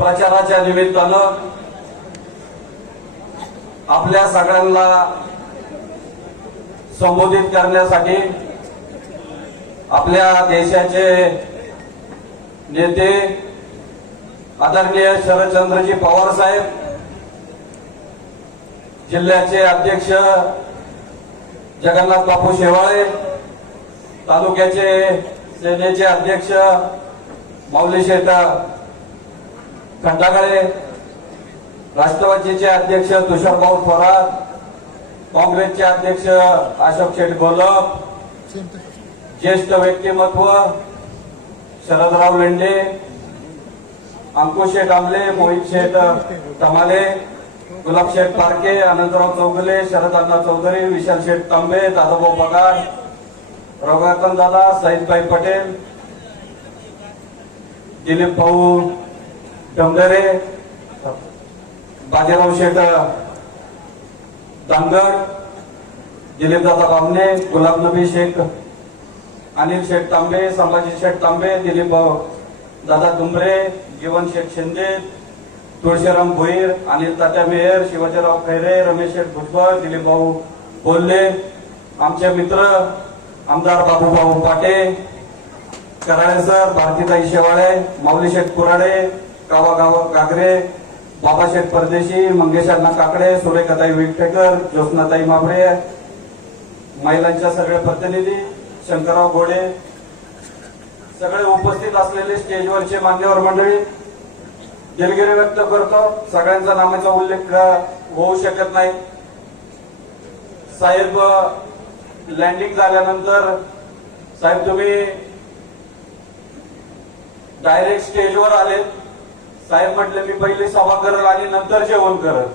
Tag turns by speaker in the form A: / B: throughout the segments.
A: प्रचाराच्या निमित्तानं आपल्या सगळ्यांना संबोधित करण्यासाठी आपल्या देशाचे नेते आदरणीय शरदचंद्रजी पवार साहेब जिल्ह्याचे अध्यक्ष जगन्नाथ बापू शेवाळे तालुक्याचे सेनेचे अध्यक्ष माऊली शेटा खंडागळे राष्ट्रवादीचे अध्यक्ष तुषारभाऊ थोरात काँग्रेसचे अध्यक्ष अशोक शेठ गोलप ज्येष्ठ व्यक्तिमत्व शरदराव लेंडे अंकुश शेठ आमले मोहित शेठ तमाले गुलाब शेठ पारके अनंतराव चौगुले शरद अण्णा चौधरी विशाल शेठ तांबे दादाभाऊ पगार रघुनाथन दादा सईदभाई पटेल दिलीप भाऊ डोंगरे बाजीराव शेठ दांगड दिलीप दादा बामणे गुलाब नबी शेख अनिल शेठ तांबे संभाजी शेठ तांबे दिलीप दादा दुंबरे जीवन शेठ शिंदे तुळशीराम भोईर अनिल तात्या मेहर शिवाजीराव खैरे रमेश शेठ भुजबळ दिलीप भाऊ बोलले आमचे मित्र आमदार बाबूभाऊ पाटे कराळे सर भारतीताई शेवाळे माऊली शेठ कुराडे गावा गागरे बाबाशेठ परदेशी मंगेश अण्णा काकडे सुरेखाताई विटेकर ज्योत्नाताई माबरे महिलांच्या सगळे प्रतिनिधी शंकरराव घोडे सगळे उपस्थित असलेले स्टेजवरचे मान्यवर मंडळी दिलगिरी व्यक्त करतो. सगळ्यांचा नामाचा उल्लेख होऊ शकत नाही. साहेब लँडिंग झाल्यानंतर साहेब तुम्ही डायरेक्ट स्टेजवर आले. साहेब म्हटलं मी पहिले सभा करल आणि नंतर जेवण करल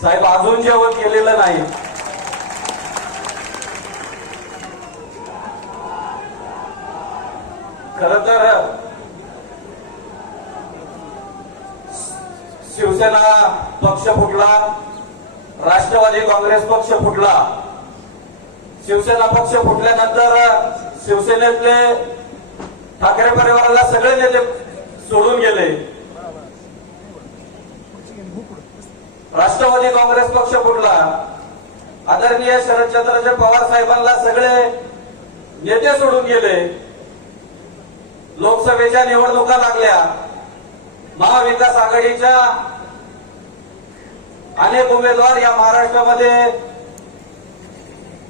A: साहेब अजून जेवण केलेलं नाही. खर तर शिवसेना पक्ष फुटला राष्ट्रवादी काँग्रेस पक्ष फुटला. शिवसेना पक्ष फुटल्यानंतर शिवसेनेतले ठाकरे परिवाराला सगळे नेते सोडून गेले. राष्ट्रवादी काँग्रेस पक्ष फुटला आदरणीय शरदचंद्रचे पवार साहेबांना सगळे नेते सोडून गेले. लोकसभेच्या निवडणुका लागल्या. महाविकास आघाडीच्या अनेक उमेदवार या महाराष्ट्रामध्ये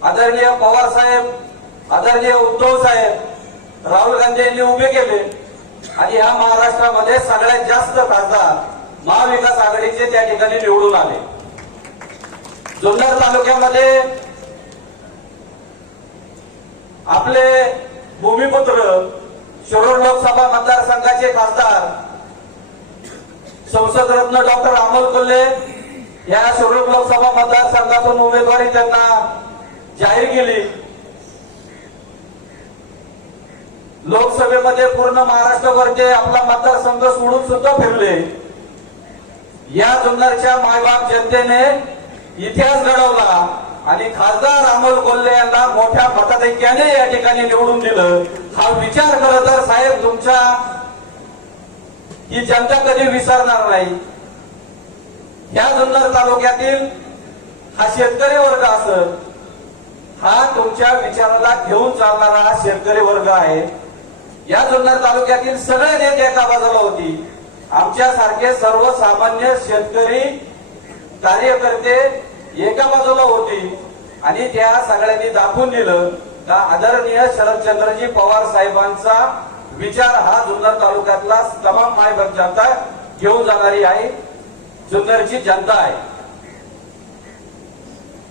A: आदरणीय पवार साहेब आदरणीय उद्धव साहेब राहुल गांधी यांनी उभे केले. आणि या महाराष्ट्रामध्ये सगळ्यात जास्त खासदार महाविकास आघाडीचे त्या ठिकाणी निवडून आले. जुन्नर तालुक्यामध्ये आपले भूमिपुत्र शिरोड लोकसभा मतदारसंघाचे खासदार संसद रत्न डॉक्टर अमोल कोल्हे या शिरोड लोकसभा मतदारसंघातून उमेदवारी त्यांना जाहीर केली. लोकसभेमध्ये पूर्ण महाराष्ट्रवरचे आपला मतदारसंघ सोडून सुद्धा फिरले. या जुन्नरच्या मायबाप जनतेने इतिहास घडवला आणि खासदार अमोल कोल्हे यांना मोठ्या मताधिक्याने या ठिकाणी निवडून दिलं. हा विचार खरं तर साहेब तुमच्या ही जनता कधी विसरणार नाही. या जुन्नर तालुक्यातील हा शेतकरी वर्ग असत हा तुमच्या विचाराला घेऊन चालणारा हा शेतकरी वर्ग आहे. या जुन्नर तालुक्यातील सगळे नेते एका बाजूला होती. आमच्यासारखे सर्वसामान्य शेतकरी कार्यकर्ते एका बाजूला होती आणि त्या सगळ्यांनी दाखवून दिलं का आदरणीय शरदचंद्रजी पवार साहेबांचा विचार हा जुन्नर तालुक्यातला तमाम माय जनता घेऊन जाणारी आहे. जुन्नरची जनता आहे.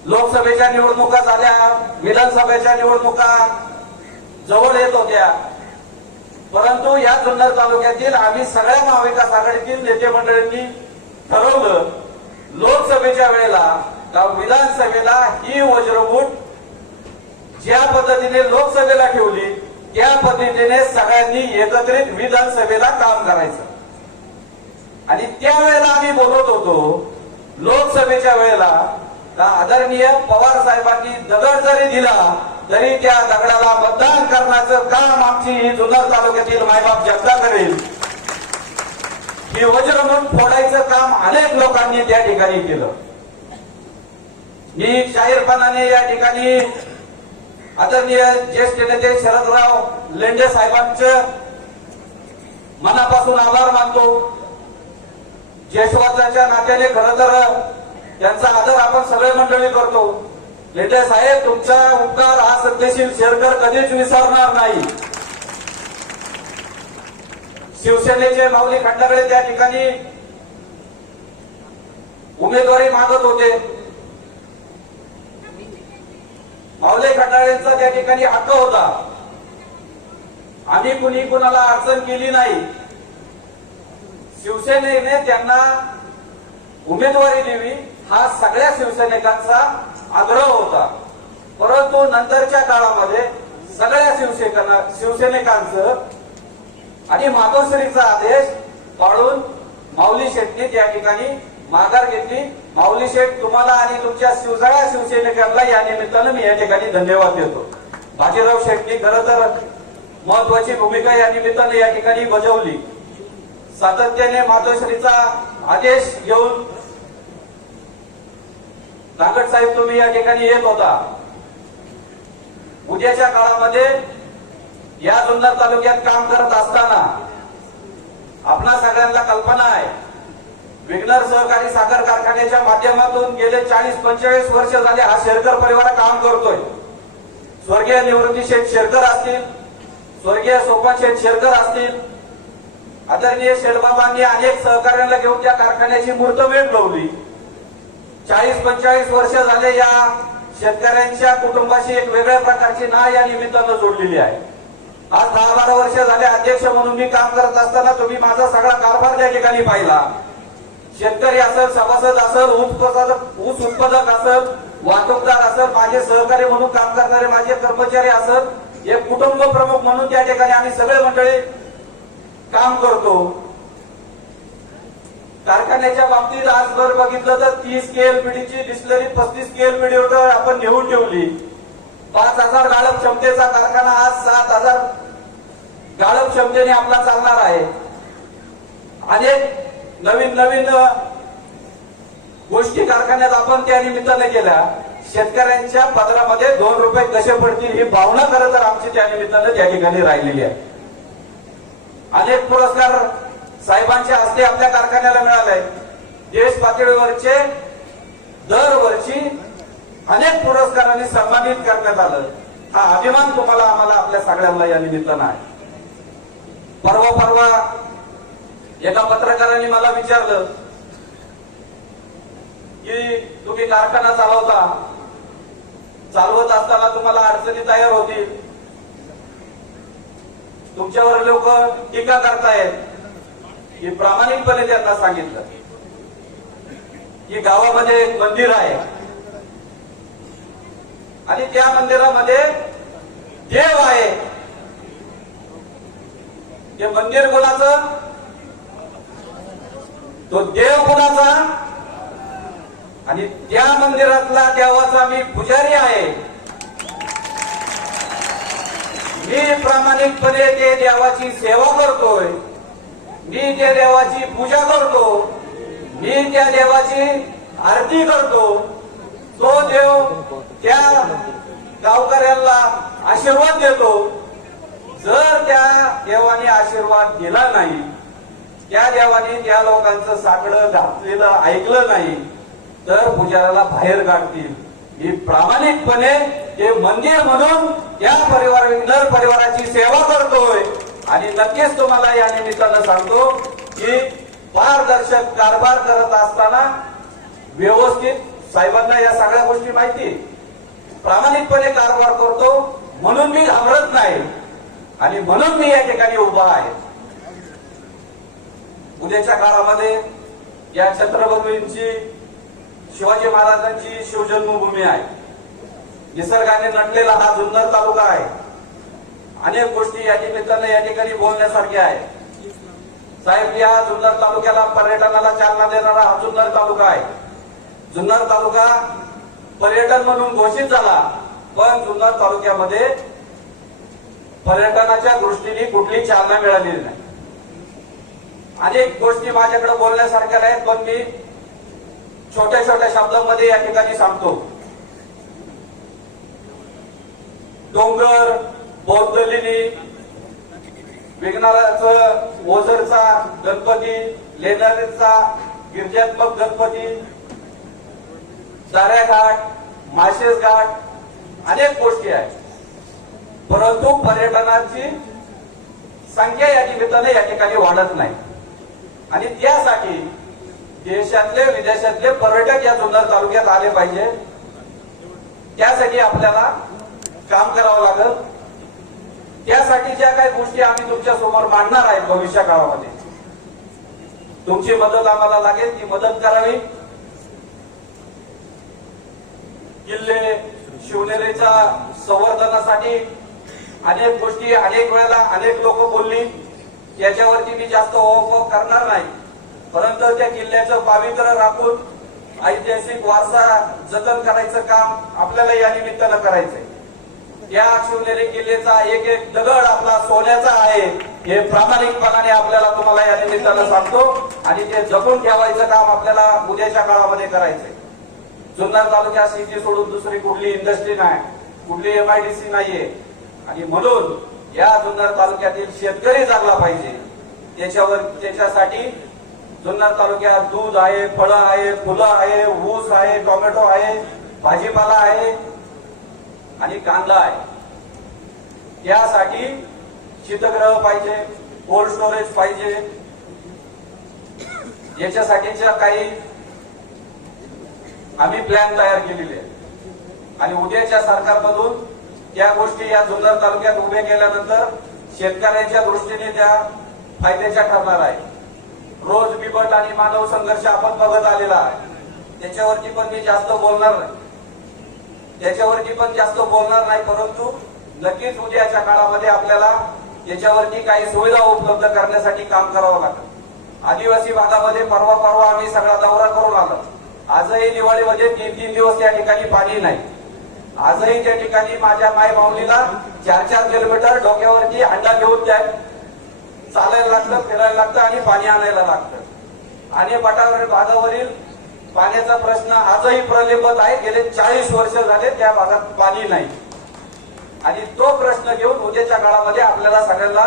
A: लोकसभेच्या निवडणुका झाल्या विधानसभेच्या निवडणुका जवळ येत होत्या. परंतु या जुन्नर तालुक्यातील आम्ही सगळ्या महाविकास आघाडीतील नेते मंडळींनी ठरवलं लोकसभेच्या वेळेला का विधानसभेला ही वज्रमूठ ज्या पद्धतीने लोकसभेला ठेवली त्या पद्धतीने सगळ्यांनी एकत्रित विधानसभेला काम करायचं. आणि त्यावेळेला आम्ही बोलत होतो लोकसभेच्या वेळेला का आदरणीय पवार साहेबांनी दगड जरी दिला तरी त्या दगडाला मतदान करण्याचं काम आमची जुन्नर तालुक्यातील मायबाप जनता करेल. ही वज्रमूठ फोडायचं काम अनेक लोकांनी त्या ठिकाणी केलं. मी जाहीरपणाने या ठिकाणी आदरणीय ज्येष्ठ नेते शरदराव लेंडे साहेबांचं मनापासून आभार मानतो. ज्येष्ठवादाच्या नात्याने खर तर त्यांचा आदर आपण सगळे मंडळी करतो. येते साहेब तुमचा उपकार हा सत्यशील शेरकर कधीच विसरणार नाही. शिवसेनेचे माऊली खंडाकडे त्या ठिकाणी उमेदवारी मागत होते. माऊले खंडाळेंचा त्या ठिकाणी हक्क होता. आम्ही कुणी कुणाला अडचण केली नाही. शिवसेनेने त्यांना उमेदवारी दिली हा सगळ्या शिवसैनिकांचा आग्रह होता. परंतु नंतरच्या काळामध्ये सगळ्या शिवसेना शिवसैनिकांचं आणि मातोश्रीचा आदेश पाळून माऊली शेठने त्या ठिकाणी माघार घेतली. माऊली शेठ तुम्हाला आणि तुमच्या शिवसळ्या शिवसैनिकांना या निमित्तानं मी या ठिकाणी धन्यवाद देतो. बाजीराव शेटनी खरं तर महत्वाची भूमिका या निमित्तानं या ठिकाणी बजावली. सातत्याने मातोश्रीचा आदेश घेऊन नागट साहेब तुम्ही या ठिकाणी येत होता. उद्याच्या काळामध्ये या जुन्नर तालुक्यात काम करत असताना आपणा सगळ्यांना कल्पना आहे. विघ्नर सहकारी साखर कारखान्याच्या माध्यमातून गेले चाळीस पंचेचाळीस वर्ष झाले हा शेरकर परिवार काम करतोय. स्वर्गीय निवृत्ती शेठ शेरकर असतील स्वर्गीय सोपा शेठ शेरकर असतील आदरणीय शेठबाबांनी अनेक सहकार्यांना घेऊन त्या कारखान्याची मूर्तमेढ लावली चाळीस पंचेचाळीस वर्ष झाले या शेतकऱ्यांच्या कुटुंबाशी एक वेगळ्या प्रकारची ना या निमित्तानं जोडलेली आहे. आज दहा बारा वर्ष झाले अध्यक्ष म्हणून मी काम करत असताना तुम्ही माझा सगळा कारभार त्या ठिकाणी पाहिला. शेतकरी असेल सभासद असेल ऊस उत्पादक उत्पादक असेल वाहतूकदार असेल माझे सहकारी म्हणून काम करणारे माझे कर्मचारी असेल एक कुटुंब प्रमुख म्हणून त्या ठिकाणी आम्ही सगळे मंडळी काम करतो. कारखान्याच्या बाबतीत आज जर बघितलं तर तीस केएलपीडीची डिस्लरी पस्तीस केएलपीडी आपण नेऊन ठेवली. पाच हजार गाळप क्षमतेचा कारखाना आज सात हजार गाळप क्षमतेने आपला चालणार आहे. अनेक नवीन नवीन गोष्टी कारखान्यात आपण त्या निमित्ताने केल्या. शेतकऱ्यांच्या पदरामध्ये दोन रुपये कसे पडतील ही भावना खरं तर आमची त्या निमित्तानं त्या ठिकाणी राहिलेली आहे. अनेक पुरस्कार साहेबांच्या हस्ते आपल्या कारखान्याला मिळाले देश पातळीवरचे दरवर्षी अनेक पुरस्कारांनी सन्मानित करण्यात आलं. हा अभिमान तुम्हाला आम्हाला आपल्या सगळ्यांना या निमित्तानं आहे. परवा परवा एका पत्रकारांनी मला विचारलं की तुम्ही कारखाना चालवता? चालवत असताना तुम्हाला अडचणी तयार होतील. तुमच्यावर लोक टीका करतायत. हे प्रामाणिकपणे त्यांना सांगितलं. की गावामध्ये एक मंदिर आहे. आणि त्या मंदिरामध्ये देव आहे. ते मंदिर कोणाचं? तो देव कोणाचा? आणि त्या मंदिरातला देवाचा मी पुजारी आहे. मी प्रामाणिकपणे ते देवाची सेवा करतोय. मी त्या देवाची पूजा करतो. मी त्या देवाची आरती करतो. तो देव त्या गावकऱ्यांना आशीर्वाद देतो. जर त्या देवाने आशीर्वाद दिला नाही त्या देवाने त्या लोकांचं साकडं घातलेलं ऐकलं नाही तर पुजाऱ्याला बाहेर काढतील. ही प्रामाणिकपणे ते मंदिर म्हणून या परिवार विघ्नर परिवाराची सेवा करतोय. आणि नक्कीच तुम्हाला या निमित्तानं सांगतो की पारदर्शक कारभार करत असताना व्यवस्थित साहेबांना या सगळ्या गोष्टी माहिती प्रामाणिकपणे कारभार करतो म्हणून मी घाबरत नाही. आणि म्हणून मी या ठिकाणी उभा आहे. उद्याच्या काळामध्ये या छत्रपतींची शिवाजी महाराजांची शिवजन्मभूमी आहे. निसर्गाने नटलेला हा जुन्नर तालुका आहे. अनेक गोष्टी या निमित्तानं या ठिकाणी बोलण्यासारख्या आहे साहेब या जुन्नर तालुक्याला पर्यटनाला चालना देणारा हा जुन्नर तालुका आहे. जुन्नर तालुका पर्यटन म्हणून घोषित झाला पण जुन्नर तालुक्यामध्ये पर्यटनाच्या दृष्टीने कुठली चालना मिळालेली नाही. अनेक गोष्टी माझ्याकडे बोलण्यासारख्या आहेत पण मी छोट्या छोट्या शब्दांमध्ये या ठिकाणी सांगतो. डोंगर बौद्धलिनी विघ्नाराचं ओझरचा गणपती लेणारेचा गिरजात्मक गणपती दाऱ्या घाट माशेस घाट अनेक गोष्टी आहेत. परंतु पर्यटनाची संख्या या निमित्ताने या ठिकाणी वाढत नाही. आणि त्यासाठी देशातले विदेशातले पर्यटक या जुन्नर तालुक्यात आले पाहिजे. त्यासाठी आपल्याला काम करावं लागत त्यासाठी ज्या काही गोष्टी आम्ही तुमच्यासमोर मांडणार आहेत भविष्य काळामध्ये तुमची मदत आम्हाला लागेल ती मदत करावी. किल्ले शिवनेरीच्या संवर्धनासाठी अनेक गोष्टी अनेक वेळेला अनेक लोक बोलली याच्यावरती मी जास्त ओप करणार नाही. परंतु त्या किल्ल्याचं पावित्र्य राखून ऐतिहासिक वारसा जतन करायचं काम आपल्याला या निमित्तानं करायचंय. या शिवनेरी किल्ल्याचा एक एक दगड आपला सोन्याचा आहे. हे प्रामाणिकपणाने आपल्याला तुम्हाला या निमित्तानं सांगतो आणि ते जपून ठेवायचं काम आपल्याला उद्याच्या काळामध्ये करायचंय. जुन्नर तालुक्यात सिटी सोडून दुसरी कुठली इंडस्ट्री नाही कुठली एमआयडीसी नाहीये. आणि म्हणून या जुन्नर तालुक्यातील शेतकरी चांगला पाहिजे. त्याच्यावर त्याच्यासाठी जुन्नर तालुक्यात दूध आहे फळं आहे फुलं आहे ऊस आहे टोमॅटो आहे भाजीपाला आहे आणि कांदा आहे यासाठी शीतगृह पाहिजे कोल्ड स्टोरेज पाहिजे. याच्यासाठीच्या काही आम्ही प्लॅन तयार केलेले आणि उद्याच्या सरकारमधून त्या गोष्टी या जुन्नर तालुक्यात उभे केल्यानंतर शेतकऱ्यांच्या दृष्टीने त्या फायद्याच्या ठरणार आहे. रोज बिबट आणि मानव संघर्ष आपण बघत आलेला आहे. त्याच्यावरती पण मी जास्त बोलणार नाही. याच्यावरती पण जास्त बोलणार नाही परंतु नक्कीच उद्याच्या काळामध्ये आपल्याला याच्यावरती काही सुविधा उपलब्ध करण्यासाठी काम करावं लागतं आदिवासी भागामध्ये परवा परवा आम्ही सगळा दौरा करून आलो. आजही दिवाळीमध्ये तीन तीन दिवस त्या ठिकाणी पाणी नाही. आजही त्या ठिकाणी माझ्या माय माऊलीला चार चार किलोमीटर डोक्यावरती अंडा घेऊन त्या चालायला लागतं फिरायला लागतं आणि पाणी आणायला लागतं. आणि बटावरील भागावरील पाण्याचा प्रश्न आजही प्रलेपत आहे. गेले चाळीस वर्ष झाले त्या भागात पाणी नाही. आणि तो प्रश्न घेऊन उद्याच्या काळामध्ये आपल्याला सगळ्यांना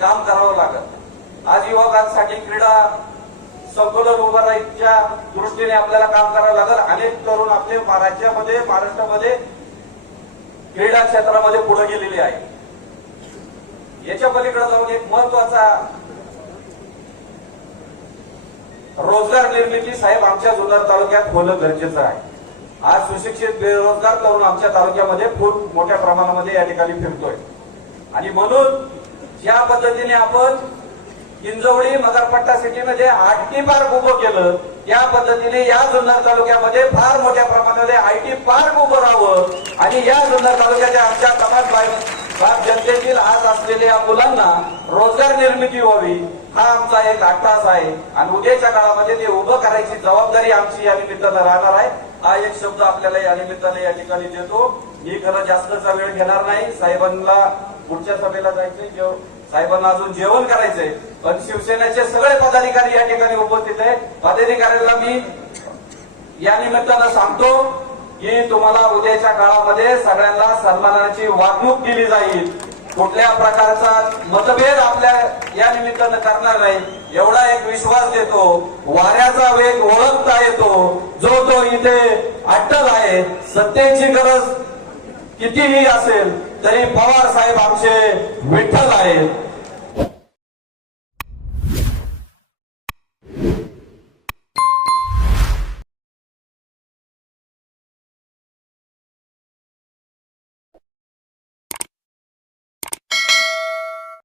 A: काम करावं लागत आज युवकांसाठी क्रीडा संकुलन उभारायच्या दृष्टीने आपल्याला काम करावं लागेल. अनेक तरुण आपले राज्यामध्ये महाराष्ट्रामध्ये क्रीडा क्षेत्रामध्ये पुढे गेलेले आहे याच्या पलीकडे जाऊन एक महत्त्वाचा रोजगार निर्मिती साहेब आमच्या जुन्नर तालुक्यात होणं गरजेचं आहे. आज सुशिक्षित बेरोजगार तरुण आमच्या तालुक्यामध्ये खूप मोठ्या प्रमाणामध्ये या ठिकाणी फिरतोय. आणि म्हणून ज्या पद्धतीने आपण किंजवळी मगरपट्टा सिटीमध्ये आयटी पार्क उभं केलं या पद्धतीने या जुन्नर तालुक्यामध्ये फार मोठ्या प्रमाणामध्ये आयटी पार्क उभं राहावं. आणि या जुन्नर तालुक्याच्या आमच्या समाज भाग जनतेतील आज असलेल्या मुलांना रोजगार निर्मिती व्हावी. हा आमचा एक अट्टास आहे. आणि उद्याच्या काळामध्ये ते उभं करायची जबाबदारी आमची या निमित्तानं राहणार आहे. हा एक शब्द आपल्याला या निमित्तानं या ठिकाणी देतो. मी खरं जास्तचा वेळ घेणार नाही. साहेबांना पुढच्या सभेला जायचंय. जेव साहेबांना अजून जेवण करायचंय. पण शिवसेनेचे सगळे पदाधिकारी या ठिकाणी उपस्थित आहेत. पदाधिकाऱ्यांना मी या निमित्तानं सांगतो की तुम्हाला उद्याच्या काळामध्ये सगळ्यांना सन्मानाची वागणूक दिली जाईल. कुठल्या प्रकारचा मतभेद आपल्या या निमित्तानं करणार नाही एवढा एक विश्वास देतो. वाऱ्याचा वेग ओळखता येतो. जो तो इथे अट्टल आहे सत्तेची गरज कितीही असेल तरी पवार साहेब आमचे विठ्ठल आहेत.